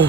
We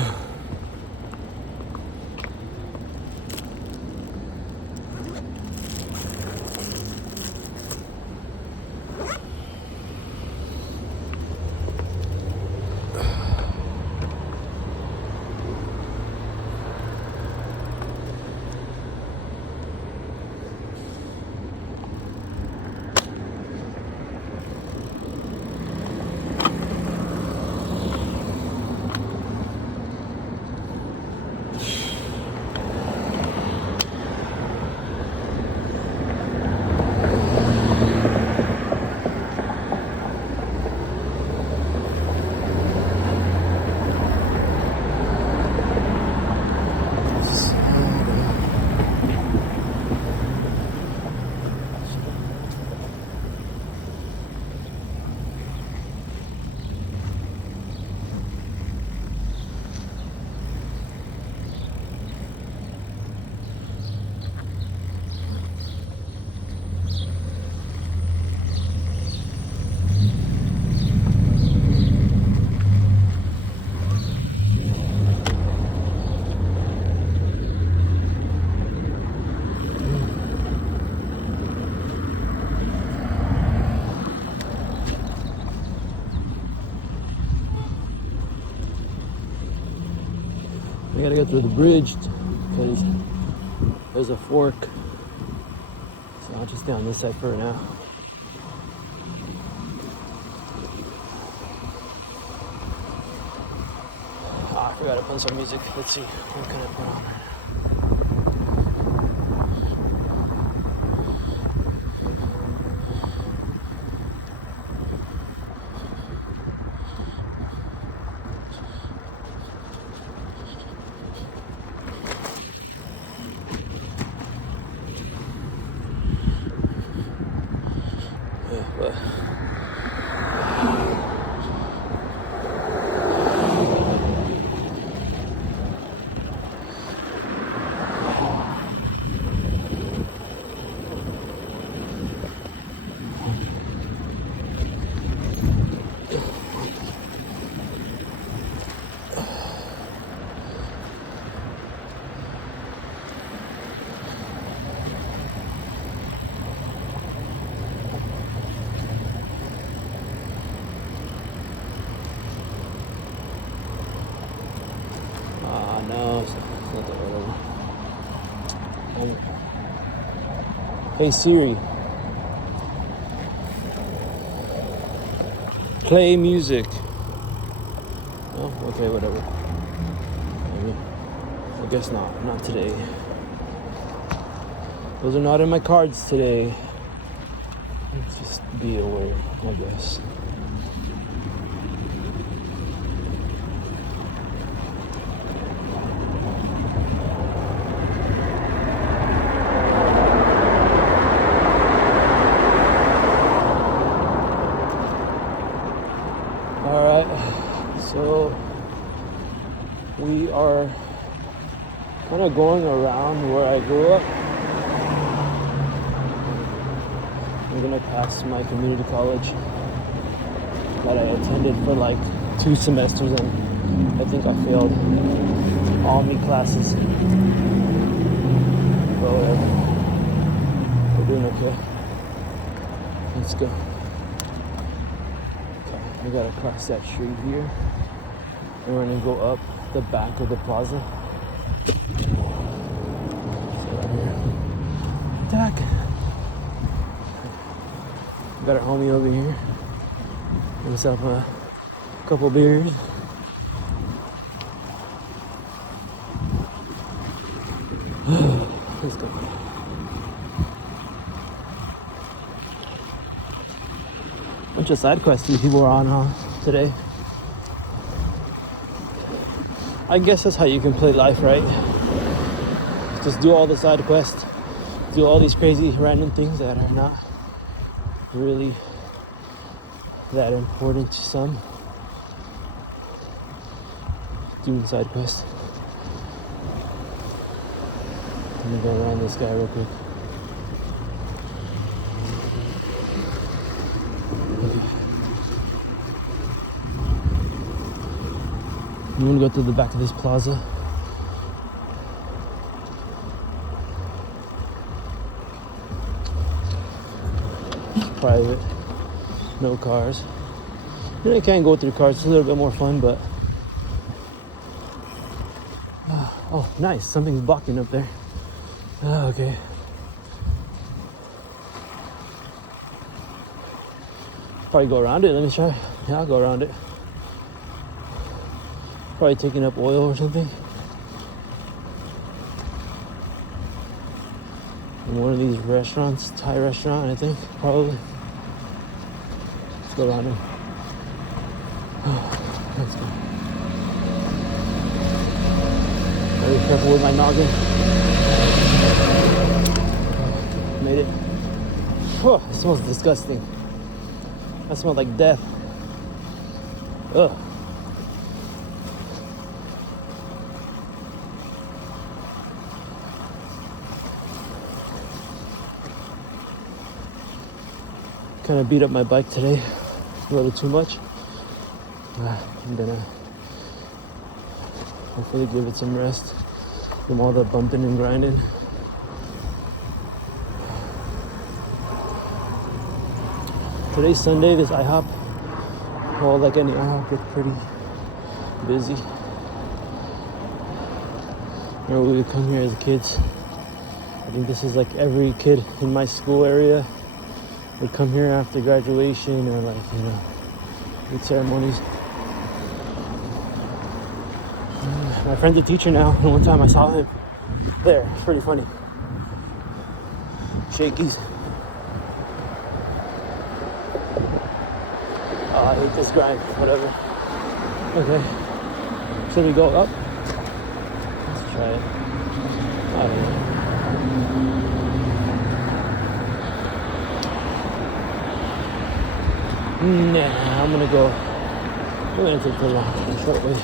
gotta go through the bridge because there's a fork. So I'll just stay on this side for now. I forgot to put some music. Let's see, what can I put on? But no, it's not the right one. Hey Siri, play music. Oh, okay, whatever. Maybe. I guess not today. Those are not in my cards today. Just be aware, I guess. Alright, so we are kind of going around where I grew up. I'm gonna pass my community college that I attended for like 2 semesters, and I think I failed all me classes. But whatever. We're doing okay. Let's go. We gotta cross that street here, and we're gonna go up the back of the plaza. So right here. Attack! Got our homie over here. What's up, a couple beers. Let's go. Bunch of side quests people were on today. I guess that's how you can play life, right? Just do all the side quests, do all these crazy random things that are not really that important to some. Doing side quests. Let me go around this guy real quick. I'm gonna go to the back of this plaza. It's private, no cars. You can't go through cars, it's a little bit more fun, but oh, nice, something's blocking up there. Oh, okay. Probably go around it. Let me try. Yeah, I'll go around it. Probably taking up oil or something. In one of these restaurants, Thai restaurant, I think, probably. Let's go around it. Oh, let's go. Gotta be careful with my noggin. Made it. Oh, it smells disgusting. That smelled like death. Ugh. Kind of beat up my bike today a little too much. I'm gonna hopefully give it some rest from all the bumping and grinding. Today's Sunday, this IHOP, well, like any IHOP, gets pretty busy. Remember, we would come here as kids. I think this is like every kid in my school area would come here after graduation or like, you know, big ceremonies. My friend's a teacher now, and one time I saw him there. It's pretty funny. Shakey's. Oh, I hate this grind, whatever. Okay. Should we go up? Let's try it. I don't know. Nah, I'm gonna take the short way.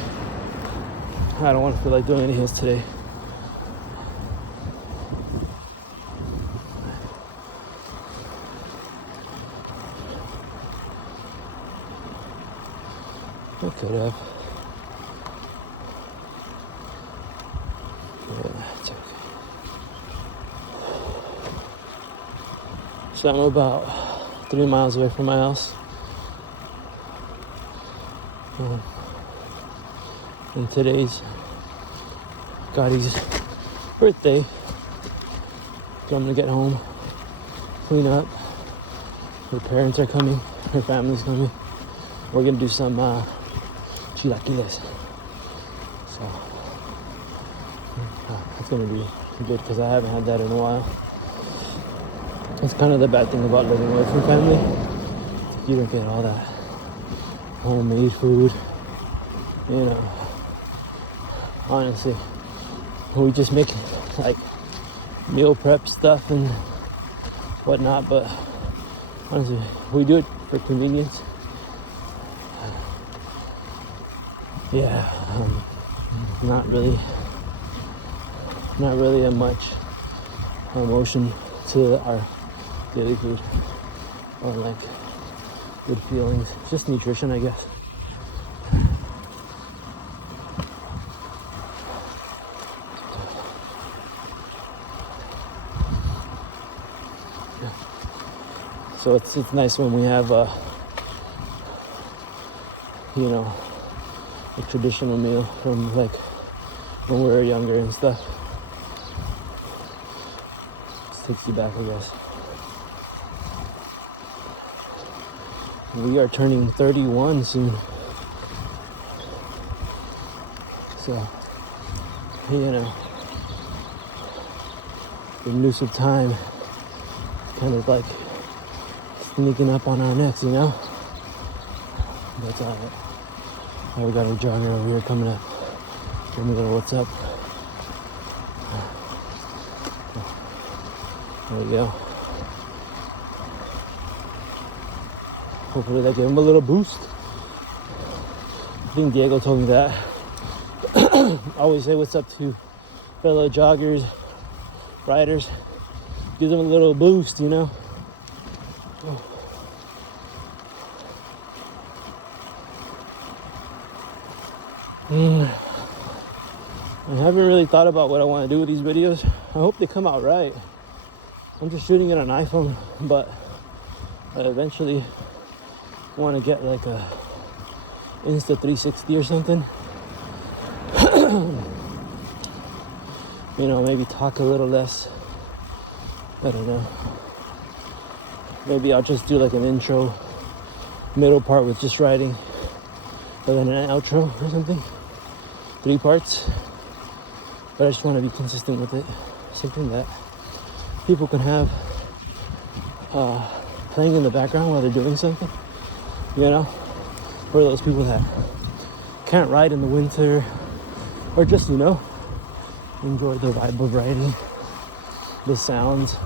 I don't want to feel like doing any hills today. I could have. Yeah, it's okay. So I'm about 3 miles away from my house. And today's Gotti's birthday. So I'm gonna get home, clean up. Her parents are coming, her family's coming. We're gonna do some chilaquiles. So it's gonna be good because I haven't had that in a while. It's kind of the bad thing about living away from family. You don't get all that homemade food, you know. Honestly, we just make like meal prep stuff and whatnot, but honestly, we do it for convenience. Yeah, not really a much emotion to our daily food or like good feelings. Just nutrition, I guess. So it's nice when we have you know, a traditional meal from like when we were younger and stuff. Just takes you back, I guess. We are turning 31 soon. So, you know, the noose of time kind of like sneaking up on our necks, you know? That's all right. Oh, we got a jogger over here coming up. Let me know what's up. There we go. Hopefully that gave him a little boost. I think Diego told me that. I always say what's up to fellow joggers, riders. Gives them a little boost, you know? Oh. I haven't really thought about what I want to do with these videos. I hope they come out right. I'm just shooting it on iPhone, but I eventually want to get like a Insta360 or something. You know, maybe talk a little less. I don't know. Maybe I'll just do like an intro, middle part with just writing, and then an outro or something. 3 parts. But I just want to be consistent with it. Something that people can have playing in the background while they're doing something. You know? For those people that can't ride in the winter, or just, you know, enjoy the vibe of riding, the sounds,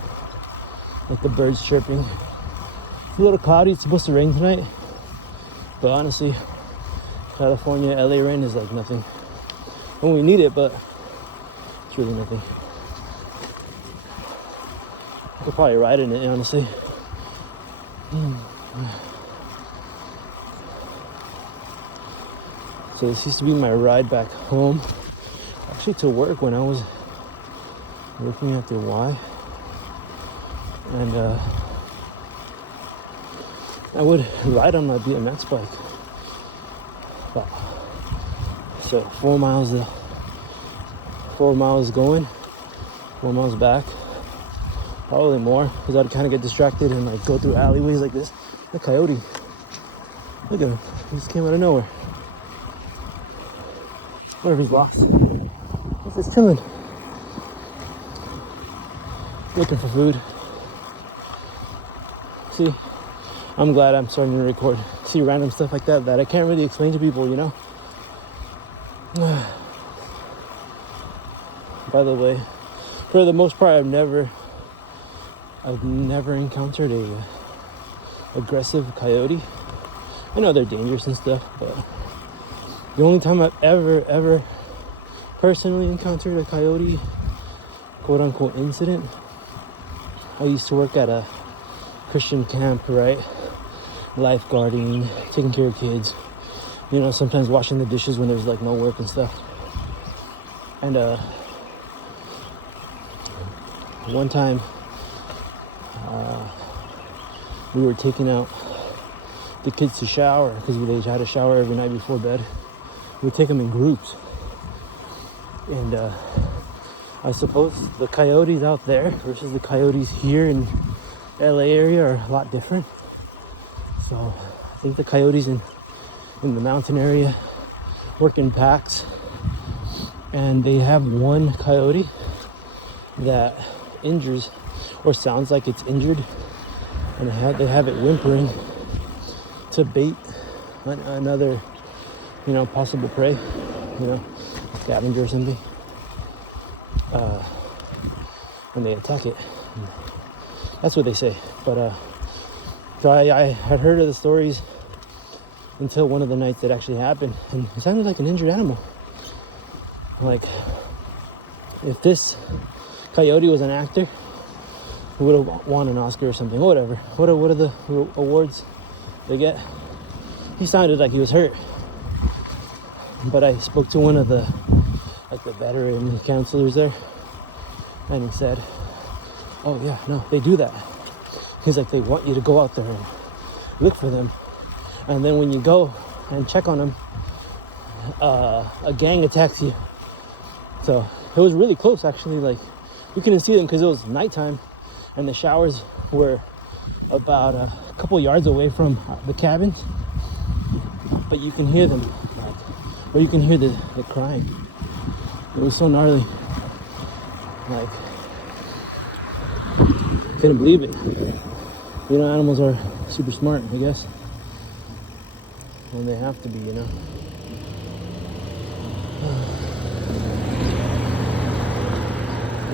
like the birds chirping. It's a little cloudy, it's supposed to rain tonight, but honestly, California, LA rain is like nothing. When we need it, but it's really nothing. I could probably ride in it, honestly. So this used to be my ride back home, actually to work when I was working at the Y. And I would ride on my BMX bike. Wow. So 4 miles going, 4 miles back, probably more, because I'd kind of get distracted and like go through alleyways like this. The coyote, look at him, he just came out of nowhere. I wonder if he's lost. He's just chilling, looking for food. See, I'm glad I'm starting to record. See random stuff like that I can't really explain to people, you know. By the way, for the most part, I've never encountered a aggressive coyote. I know they're dangerous and stuff, but the only time I've ever personally encountered a coyote, quote unquote, incident, I used to work at a Christian camp, right? Lifeguarding, taking care of kids, you know, sometimes washing the dishes when there's like no work and stuff. And one time we were taking out the kids to shower because they had a shower every night before bed. We would take them in groups, and I suppose the coyotes out there versus the coyotes here in LA area are a lot different. So I think the coyotes in the mountain area work in packs, and they have one coyote that injures or sounds like it's injured, and they have it whimpering to bait another, you know, possible prey, you know, scavenger or something, when they attack it. That's what they say. But so I had heard of the stories until one of the nights that actually happened, and it sounded like an injured animal. Like, if this coyote was an actor, he would have won an Oscar or something, or whatever. What are the awards they get? He sounded like he was hurt. But I spoke to one of the veteran counselors there, and he said, oh yeah, no, they do that. He's like, they want you to go out there and look for them, and then when you go and check on them, a gang attacks you. So it was really close, actually. Like, we couldn't see them because it was nighttime, and the showers were about a couple yards away from the cabins, but you can hear them, or you can hear the crying. It was so gnarly. Like, couldn't believe it. You know, animals are super smart, I guess. And they have to be, you know.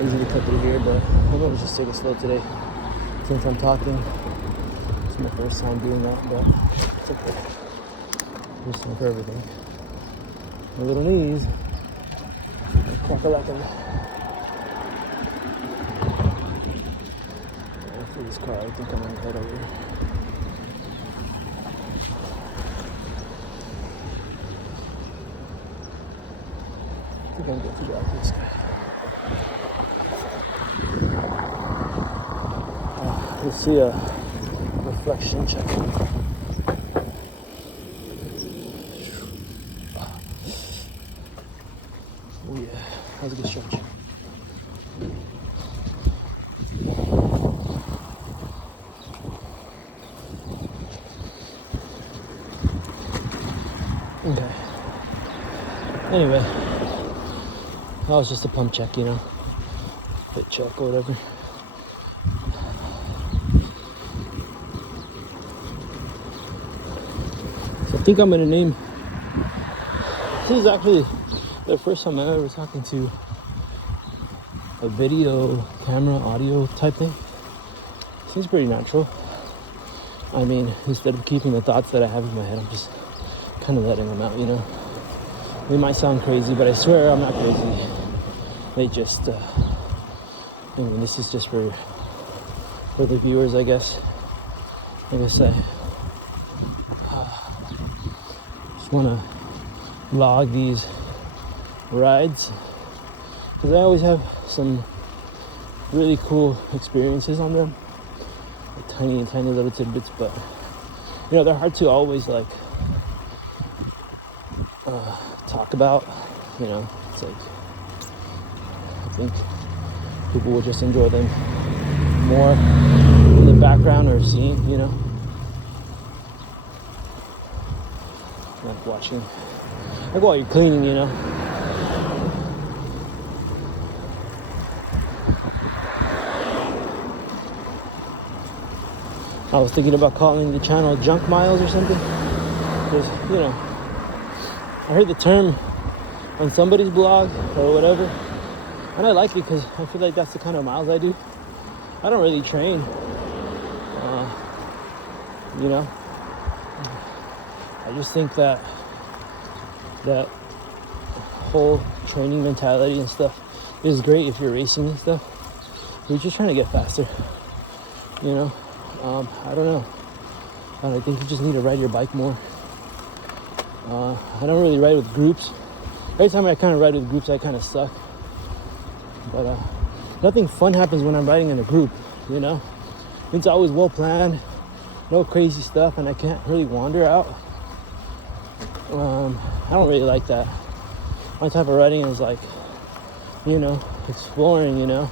Easy to cut through here, but I'm gonna just take it slow today. Since I'm talking, it's my first time doing that, but it's okay. First time for everything. My little knees, crack-a-lackin'. After this car, I think I'm gonna head over. won't get to drive this guy. Let's see a reflection check. Oh yeah, that was a good stretch. Okay. Anyway, that was just a pump check, you know, fit check or whatever. So I think I'm gonna name. This is actually the first time I'm ever talking to a video, camera, audio type thing. Seems pretty natural. I mean, instead of keeping the thoughts that I have in my head, I'm just kind of letting them out, you know. They might sound crazy, but I swear I'm not crazy. They just, I mean, this is just for the viewers, I guess. Like I say, just want to vlog these rides because I always have some really cool experiences on them. Tiny little tidbits, but you know, they're hard to always like talk about, you know. It's like I think people will just enjoy them more in the background or seeing, you know, like watching, like while you're cleaning, you know. I was thinking about calling the channel Junk Miles or something, because, you know, I heard the term on somebody's blog or whatever, and I like it because I feel like that's the kind of miles I do. I don't really train, you know. I just think that whole training mentality and stuff is great if you're racing and stuff. You're just trying to get faster, you know. I don't know. I think you just need to ride your bike more. I don't really ride with groups. Every time I kind of ride with groups, I kind of suck. But nothing fun happens when I'm riding in a group, you know. It's always well planned, no crazy stuff, and I can't really wander out. I don't really like that. My type of riding is like, you know, exploring, you know,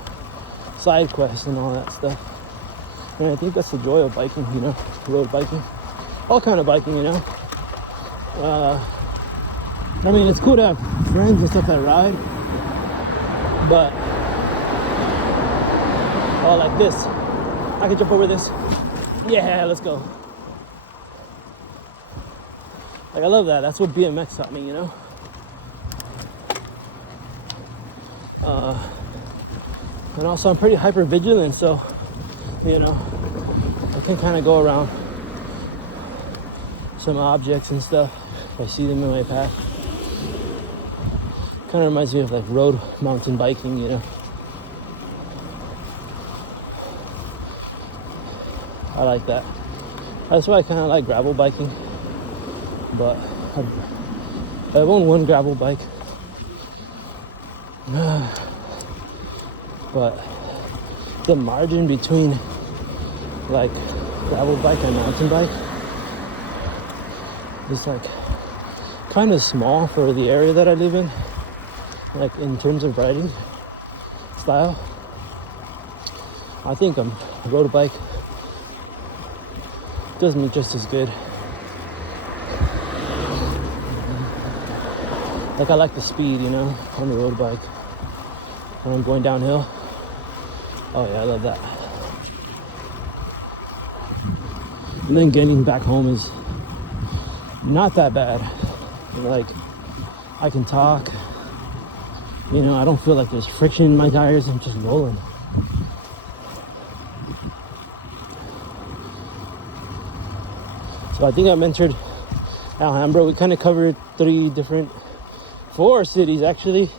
side quests and all that stuff. And I think that's the joy of biking, you know, road biking, all kind of biking, you know. I mean, it's cool to have friends and stuff that ride, but like this, I can jump over this. Yeah, let's go. Like, I love that. That's what BMX taught me, you know. And also, I'm pretty hyper vigilant, so, you know, I can kind of go around some objects and stuff if I see them in my path. Kind of reminds me of like road mountain biking, you know. I like that. That's why I kind of like gravel biking. But I've owned one gravel bike. But the margin between like gravel bike and mountain bike is like kind of small for the area that I live in, like in terms of riding style. I think a road bike does me just as good. Like, I like the speed, you know, on the road bike when I'm going downhill. Oh yeah, I love that. And then getting back home is not that bad. Like, I can talk, you know, I don't feel like there's friction in my tires. I'm just rolling. So I think I've entered Alhambra. We kind of covered 4 cities actually.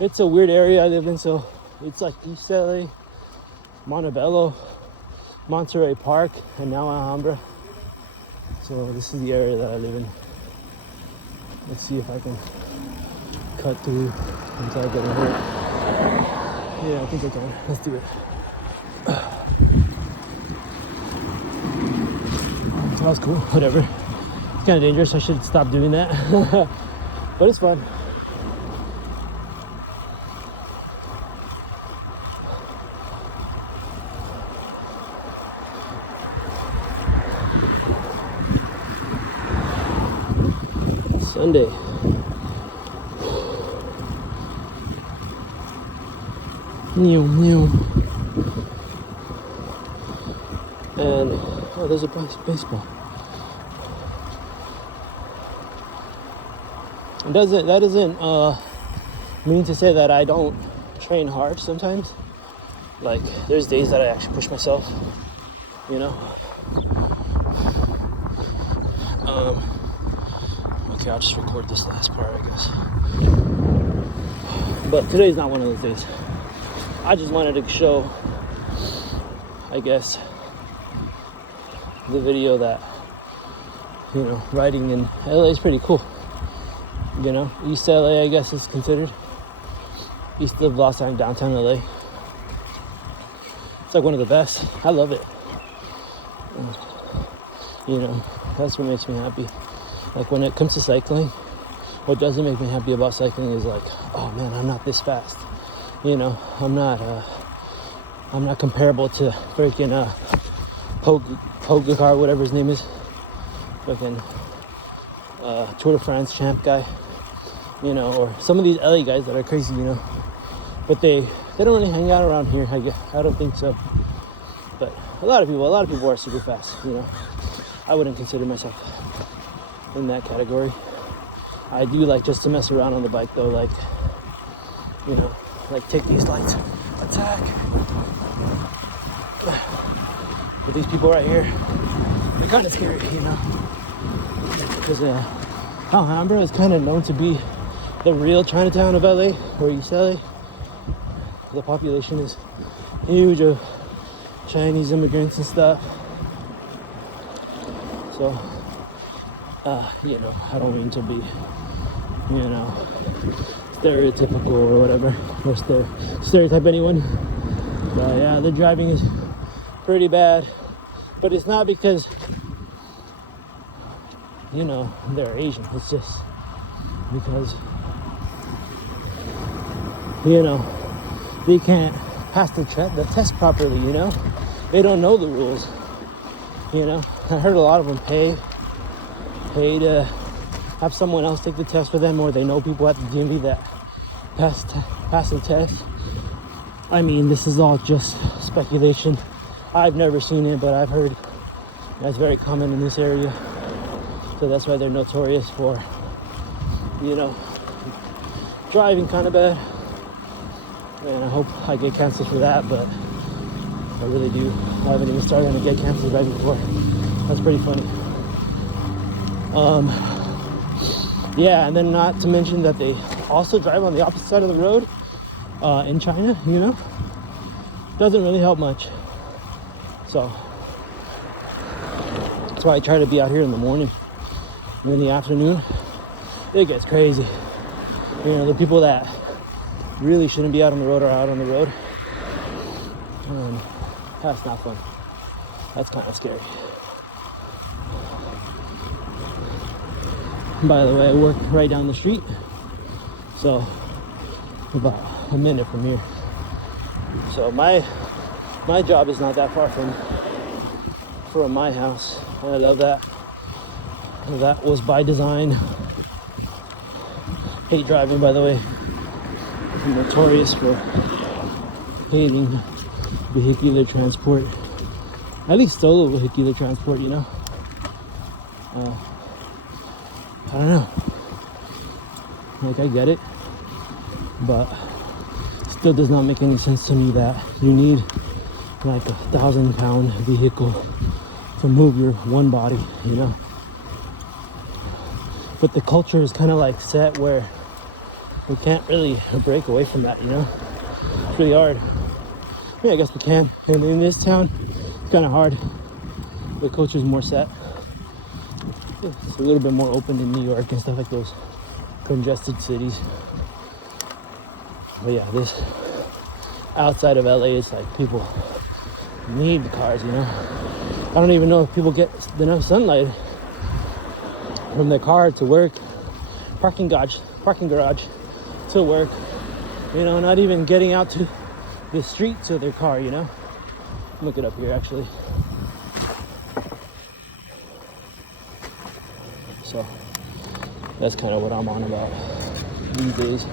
It's a weird area I live in, so it's like East LA, Montebello, Monterey Park, and now Alhambra. So this is the area that I live in. Let's see if I can cut through without getting hurt. Yeah, I think I can. Let's do it. That was cool. Whatever. It's kind of dangerous. I should stop doing that. But it's fun. Sunday. New. And oh, there's a baseball. That doesn't mean to say that I don't train hard sometimes. Like there's days that I actually push myself, you know. Okay, I'll just record this last part, I guess. But today's not one of those days. I just wanted to show, I guess, the video that, you know, riding in LA is pretty cool. You know, East LA, I guess, is considered. East of Los Angeles, downtown LA. It's like one of the best. I love it. You know, that's what makes me happy. Like when it comes to cycling, what doesn't make me happy about cycling is like, oh man, I'm not this fast. You know, I'm not comparable to freaking Pogacar, whatever his name is, fucking Tour de France champ guy, you know, or some of these LA guys that are crazy, you know, but they don't really hang out around here. I don't think so. But a lot of people are super fast, you know. I wouldn't consider myself in that category. I do like just to mess around on the bike though, like, you know, like take these lights, attack. But these people right here, they're kind of scary, you know, because Alhambra is kind of known to be the real Chinatown of LA, or East LA. The population is huge of Chinese immigrants and stuff. So, you know, I don't mean to be, you know, stereotypical or whatever, or stereotype anyone. But yeah, the driving is pretty bad. But it's not because, you know, they're Asian. It's just because, you know, they can't pass the test properly, you know? They don't know the rules, you know? I heard a lot of them pay to have someone else take the test for them, or they know people at the DMV that pass the test. I mean, this is all just speculation. I've never seen it, but I've heard that's very common in this area. So that's why they're notorious for, you know, driving kind of bad. And I hope I get canceled for that, but I really do. I haven't even started to get canceled right before. That's pretty funny. Yeah, and then not to mention that they also drive on the opposite side of the road in China, you know? Doesn't really help much. So that's why I try to be out here in the morning. And in the afternoon, it gets crazy. You know, the people that really shouldn't be out on the road are out on the road. That's not fun. That's kind of scary. By the way, I work right down the street, so about a minute from here. So my job is not that far from my house, and I love that. And that was by design. Hate driving, by the way. I'm notorious for hating vehicular transport, at least solo vehicular transport, you know. I don't know, like I get it, but still does not make any sense to me that you need like 1,000-pound vehicle to move your one body, you know. But the culture is kind of like set where we can't really break away from that, you know. It's really hard. Yeah, I guess we can. And in this town, it's kind of hard. The culture is more set. It's a little bit more open than New York and stuff like those congested cities. But yeah, this outside of LA, it's like people need the cars, you know. I don't even know if people get enough sunlight from their car to work, parking garage to work, you know, not even getting out to the street to their car, you know. Look it up here actually. So that's kind of what I'm on about these days.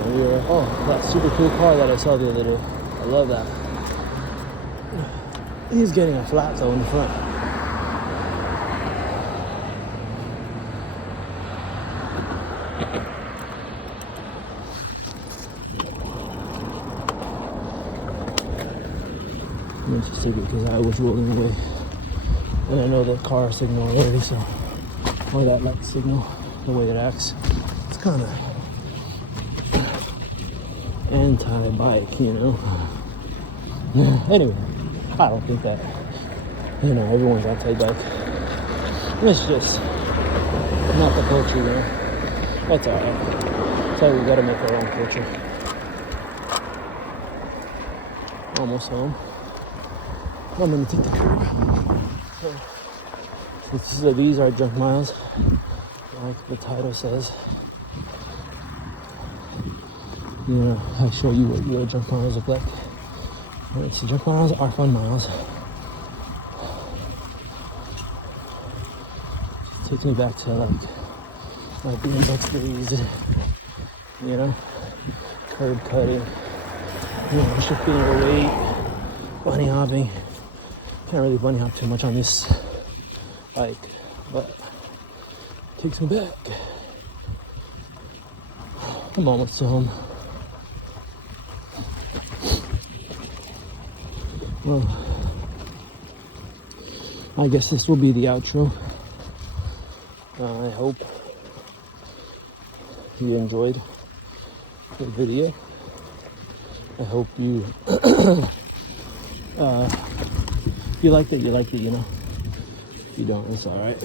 And we were, oh, that super cool car that I saw the other day. I love that. He's getting a flat though in the front. Mississippi because I was rolling away. And I know the car signal already, so, or that light signal, the way it acts, it's kind of anti-bike, you know. Anyway, I don't think that, you know, everyone's anti-bike. It's just not the culture, you know. That's alright. So we gotta make our own culture. Almost home. I'm gonna take the curb. So these are junk miles, like the title says. You know, I show you what your junk miles look like. Alright, so junk miles are fun miles. It takes me back to like my BMX days, you know, curb cutting, you know, shifting your weight, bunny hopping. Can't really bunny hop too much on this bike, but it takes me back. I'm almost home. Well, I guess this will be the outro. I hope you enjoyed the video. I hope you if you liked it, you know. If you don't, it's alright.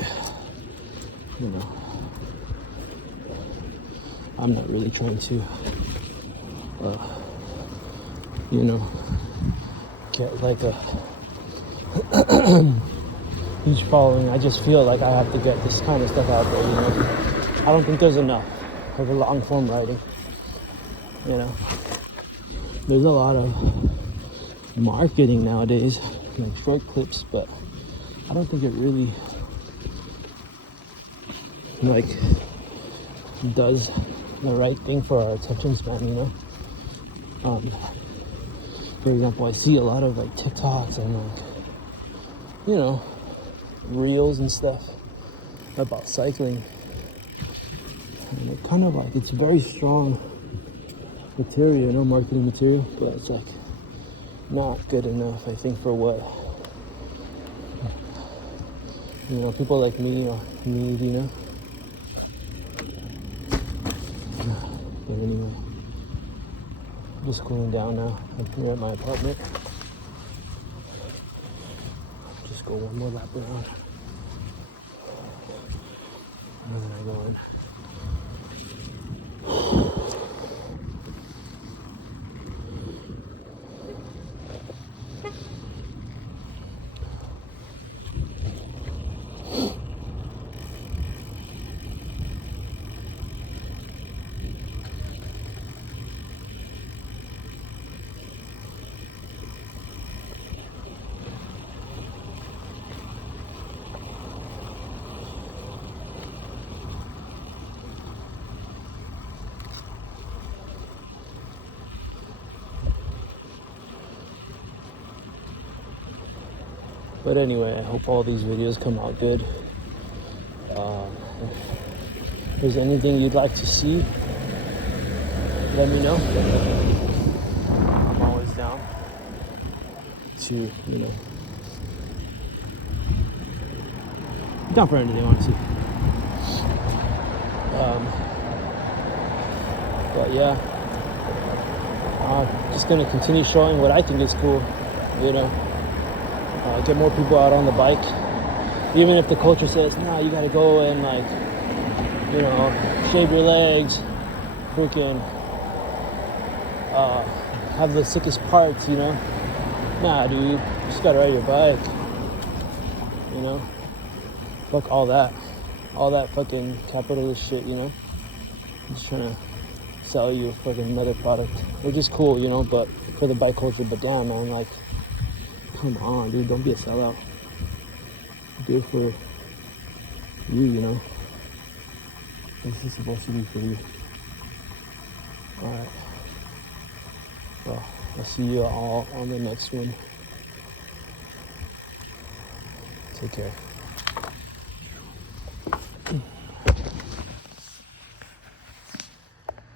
You know, I'm not really trying to, you know, get like a huge following. I just feel like I have to get this kind of stuff out there, you know. I don't think there's enough for the long form writing, you know. There's a lot of marketing nowadays, like short clips, but I don't think it really like does the right thing for our attention span, you know. For example, I see a lot of like TikToks and like, you know, reels and stuff about cycling, and it kind of like, it's very strong material, you know, marketing material, but it's like not good enough, I think, for what, you know, people like me need, you know. But anyway, I'm just cooling down now. I'm here at my apartment. Just go one more lap around, and then I go in. But anyway, I hope all these videos come out good. If there's anything you'd like to see, let me know. I'm always down to, you know, down for anything, honestly. But yeah, I'm just gonna continue showing what I think is cool, you know. Get more people out on the bike, even if the culture says, nah, you gotta go and like you know, shave your legs, freaking have the sickest parts, you know. Nah, dude, you just gotta ride your bike, you know. Fuck all that fucking capitalist shit, you know. I'm just trying to sell you a fucking another product, which is cool, you know, but for the bike culture. But damn, man, like, come on, dude, don't be a sellout. Do it for you, you know. This is supposed to be for you. All right. Well, I'll see you all on the next one. Take care.